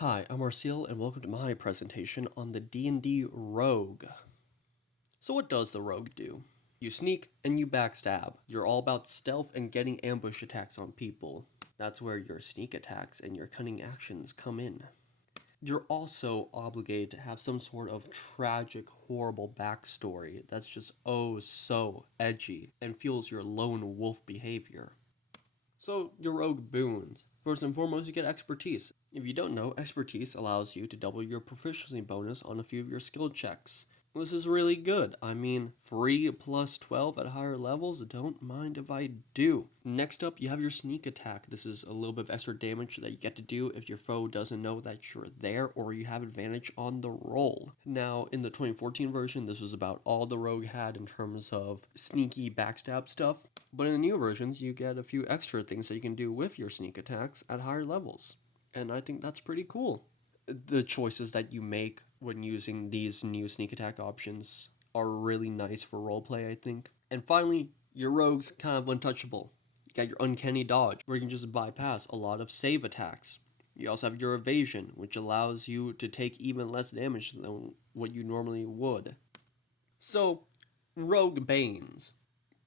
Hi, I'm Marcel, and welcome to my presentation on the D&D Rogue. So what does the Rogue do? You sneak and you backstab. You're all about stealth and getting ambush attacks on people. That's where your sneak attacks and your cunning actions come in. You're also obligated to have some sort of tragic, horrible backstory that's just oh so edgy and fuels your lone wolf behavior. So, your rogue boons. First and foremost, you get expertise. If you don't know, expertise allows you to double your proficiency bonus on a few of your skill checks. This is really good. I mean, free plus 12 at higher levels, don't mind if I do. Next up, you have your sneak attack. This is a little bit of extra damage that you get to do if your foe doesn't know that you're there or you have advantage on the roll. Now, in the 2014 version, this was about all the rogue had in terms of sneaky backstab stuff. But in the new versions, you get a few extra things that you can do with your sneak attacks at higher levels. And I think that's pretty cool. The choices that you make when using these new sneak attack options are really nice for roleplay, I think. And finally, your rogue's kind of untouchable. You got your uncanny dodge, where you can just bypass a lot of save attacks. You also have your evasion, which allows you to take even less damage than what you normally would. So, Rogue Banes.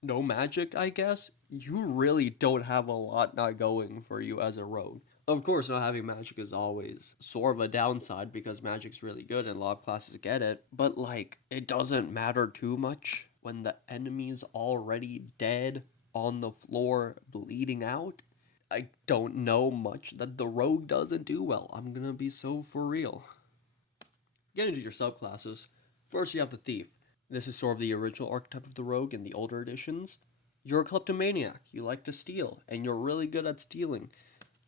No magic, I guess? You really don't have a lot not going for you as a rogue. Of course, not having magic is always sort of a downside because magic's really good and a lot of classes get it, but it doesn't matter too much when the enemy's already dead on the floor bleeding out. I don't know much that the rogue doesn't do well. I'm gonna be so for real. Getting to your subclasses, first you have the thief. This is sort of the original archetype of the rogue in the older editions. You're a kleptomaniac, you like to steal, and you're really good at stealing.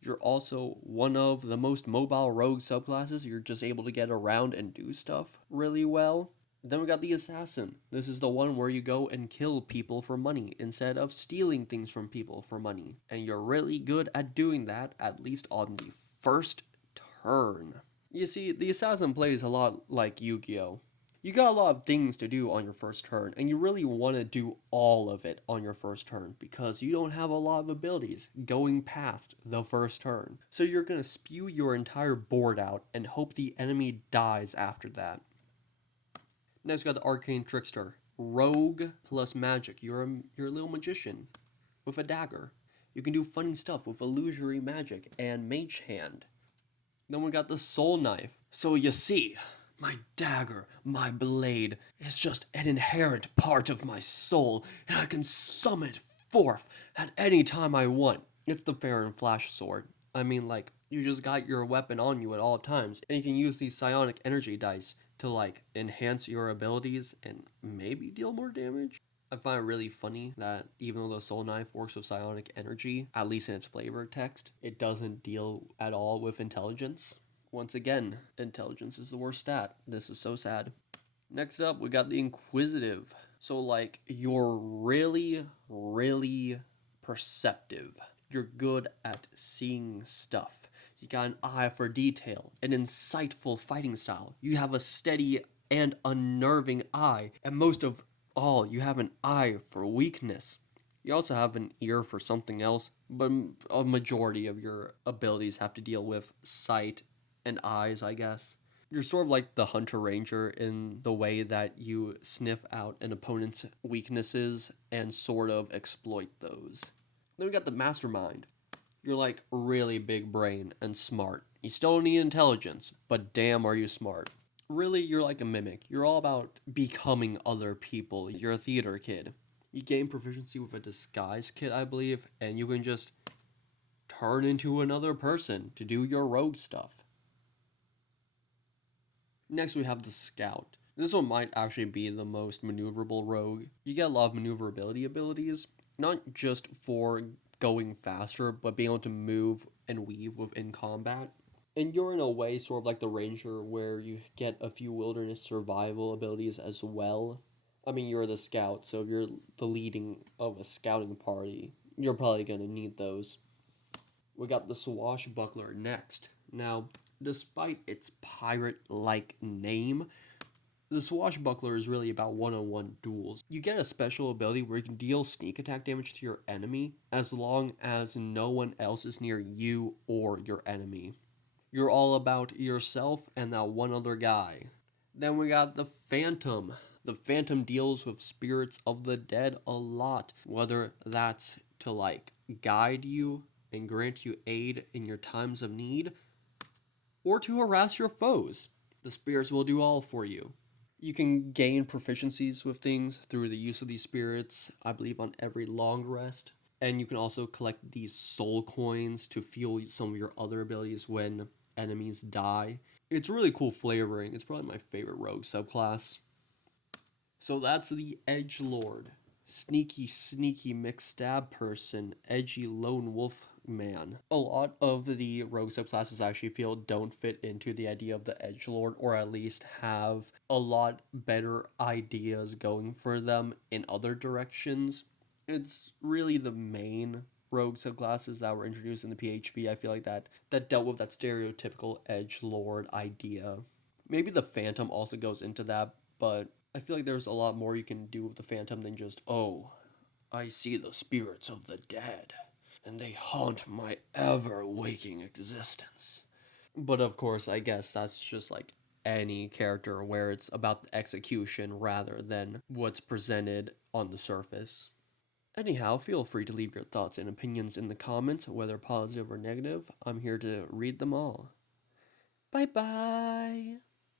You're also one of the most mobile rogue subclasses. You're just able to get around and do stuff really well. Then we got the assassin. This is the one where you go and kill people for money instead of stealing things from people for money. And you're really good at doing that, at least on the first turn. You see, the assassin plays a lot like Yu-Gi-Oh! You got a lot of things to do on your first turn, and you really want to do all of it on your first turn because you don't have a lot of abilities going past the first turn. So you're going to spew your entire board out and hope the enemy dies after that. Next, we got the Arcane Trickster. Rogue plus magic. You're a little magician with a dagger. You can do funny stuff with illusory magic and mage hand. Then we got the Soul Knife. So you see, my dagger, my blade, is just an inherent part of my soul, and I can summon it forth at any time I want. It's the Fair and Flash sword. I mean, you just got your weapon on you at all times, and you can use these psionic energy dice to, enhance your abilities and maybe deal more damage. I find it really funny that even though the Soul Knife works with psionic energy, at least in its flavor text, it doesn't deal at all with intelligence. Once again, intelligence is the worst stat. This is so sad. Next up, we got the Inquisitive. So, you're really, really perceptive. You're good at seeing stuff. You got an eye for detail, an insightful fighting style. You have a steady and unnerving eye, and most of all, you have an eye for weakness. You also have an ear for something else, but a majority of your abilities have to deal with sight and eyes, I guess. You're sort of like the Hunter Ranger in the way that you sniff out an opponent's weaknesses and sort of exploit those. Then we got the Mastermind. You're really big brain and smart. You still need intelligence, but damn are you smart. Really, you're like a mimic. You're all about becoming other people. You're a theater kid. You gain proficiency with a disguise kit, I believe, and you can just turn into another person to do your rogue stuff. Next, we have the Scout. This one might actually be the most maneuverable rogue. You get a lot of maneuverability abilities, not just for going faster, but being able to move and weave within combat. And you're in a way sort of like the Ranger, where you get a few wilderness survival abilities as well. I mean, you're the Scout, so if you're the leading of a scouting party, you're probably going to need those. We got the Swashbuckler next. Now, despite its pirate-like name, the Swashbuckler is really about one-on-one duels. You get a special ability where you can deal sneak attack damage to your enemy as long as no one else is near you or your enemy. You're all about yourself and that one other guy. Then we got the Phantom. The Phantom deals with spirits of the dead a lot, whether that's to like guide you and grant you aid in your times of need, or to harass your foes. The spirits will do all for you. You can gain proficiencies with things through the use of these spirits, I believe, on every long rest. And you can also collect these soul coins to fuel some of your other abilities when enemies die. It's really cool flavoring. It's probably my favorite rogue subclass. So that's the Edge Lord. Sneaky, sneaky mixed stab person, edgy lone wolf man. A lot of the rogue subclasses I actually feel don't fit into the idea of the edgelord, or at least have a lot better ideas going for them in other directions. It's really the main rogue subclasses that were introduced in the PHP. I feel like that dealt with that stereotypical edgelord idea. Maybe the Phantom also goes into that, but I feel like there's a lot more you can do with the Phantom than just, oh, I see the spirits of the dead, and they haunt my ever waking existence. But of course, I guess that's just like any character where it's about the execution rather than what's presented on the surface. Anyhow, feel free to leave your thoughts and opinions in the comments, whether positive or negative. I'm here to read them all. Bye bye!